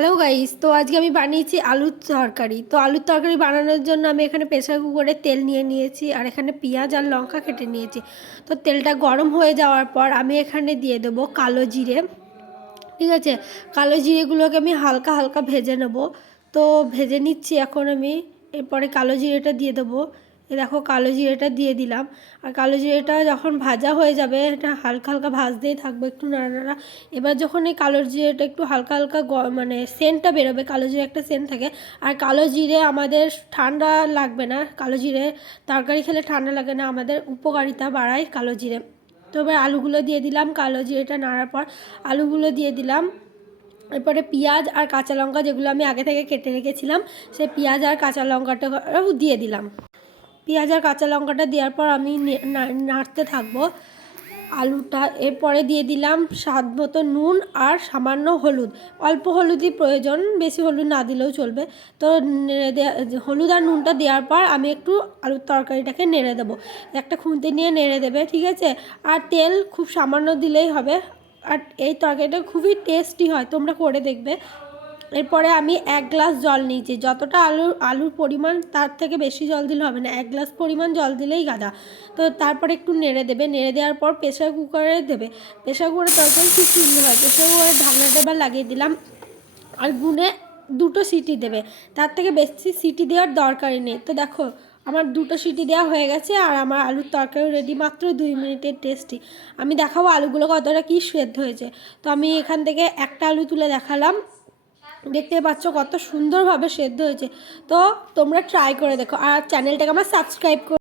Hello guys, তো আজকে আমি বানিয়েছি আলুর তরকারি। তো আলুর তরকারি বানানোর জন্য আমি এখানে প্রেসার কুকারে তেল নিয়ে নিয়েছি, আর এখানে পেঁয়াজ আর লঙ্কা কেটে নিয়েছি। তো তেলটা গরম হয়ে যাওয়ার পর আমি এখানে দিয়ে দেবো কালো জিরে। ঠিক আছে, কালো জিরেগুলোকে আমি হালকা হালকা ভেজে নেব। তো ভেজে নিচ্ছি এখন আমি। এরপরে কালো জিরেটা দিয়ে দেবো। দেখো কালো জিরেটা দিয়ে দিলাম। আর কালো জিরেটা যখন ভাজা হয়ে যাবে, এটা হালকা হালকা ভাজতেই থাকবে, একটু নাড়ানাড়া। এবার যখন এই কালো জিরেটা একটু হালকা হালকা মানে সেন্টটা বেরোবে, কালো জিরে একটা সেন্ট থাকে। আর কালো জিরে আমাদের ঠান্ডা লাগবে না, কালো জিরে তরকারি খেলে ঠান্ডা লাগে না, আমাদের উপকারিতা বাড়ায় কালো জিরে। তো এবার আলুগুলো দিয়ে দিলাম, কালো জিরেটা নাড়ার পর আলুগুলো দিয়ে দিলাম। এরপরে পেঁয়াজ আর কাঁচা লঙ্কা, যেগুলো আমি আগে থেকে কেটে রেখেছিলাম, সেই পেঁয়াজ আর কাঁচা লঙ্কাটাও দিয়ে দিলাম। পেঁয়াজ আর কাঁচা লঙ্কাটা দেওয়ার পর আমি নাড়তে থাকবো আলুটা। এরপরে দিয়ে দিলাম স্বাদ মতো নুন আর সামান্য হলুদ। অল্প হলুদই প্রয়োজন, বেশি হলুদ না দিলেও চলবে। তো হলুদ আর নুনটা দেওয়ার পর আমি একটু আলুর তরকারিটাকে নেড়ে দেবো। একটা খুন্তি নিয়ে নেড়ে দেবে, ঠিক আছে। আর তেল খুব সামান্য দিলেই হবে। আর এই তরকারিটা খুবই টেস্টি হয়, তোমরা করে দেখবে। এরপরে আমি 1 গ্লাস জল নিয়েছি। যতটা আলুর পরিমাণ তার থেকে বেশি জল দিলে হবে না, 1 গ্লাস পরিমাণ জল দিলেই গাদা। তো তারপরে একটু নেড়ে দেবে, নেড়ে দেওয়ার পর প্রেসার কুকারে দেবে। প্রেসার কুকারে তরকারি খুব সুন্দর হয়। প্রেসার কুকারে ঢাকনাটা এবার লাগিয়ে দিলাম। আর গুনে 2টো সিটি দেবে, তার থেকে বেশি সিটি দেওয়ার দরকারই নেই। তো দেখো আমার 2টো সিটি দেওয়া হয়ে গেছে, আর আমার আলুর তরকারি রেডি, মাত্র 2 মিনিটের টেস্টি। আমি দেখাবো আলুগুলো কতটা কি সেদ্ধ হয়েছে। তো আমি এখান থেকে একটা আলু তুলে দেখালাম, দেখতে পাচ্ছ কত সুন্দরভাবে সেদ্ধ হয়েছে। তো তোমরা ট্রাই করে দেখো, আর চ্যানেলটাকে আমার সাবস্ক্রাইব